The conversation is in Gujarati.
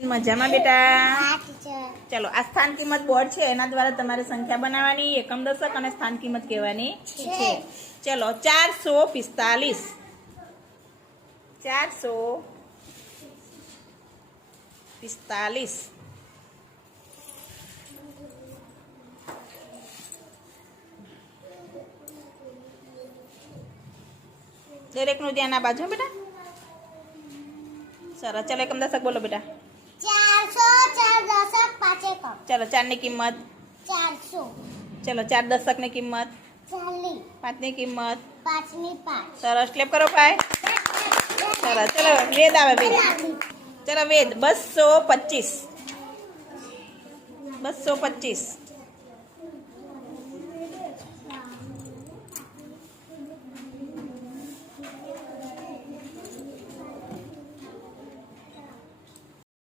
મજામાં બેટા? ચલો, આ સ્થાન કિંમત બોર્ડ છે, એના દ્વારા તમારે સંખ્યા બનાવવાની, એકમ દશક અને સ્થાન કિંમત કહેવાની છે. ચલો, 445. 445. દરેકનું ધ્યાન આ બાજુ બેટા. સરસ. ચલો, એકમ દશક બોલો બેટા. 400 4 દશક 5 એકમ. ચલો, 4 ની કિંમત 400. ચલો, 4 દશક ની કિંમત 40. 5 ની કિંમત 5 ની 5. સરસ. ક્લેપ કરો ભાઈ. સરસ. ચલો, વેદ આવે વેદ. ચલો, વેદ 225. 225.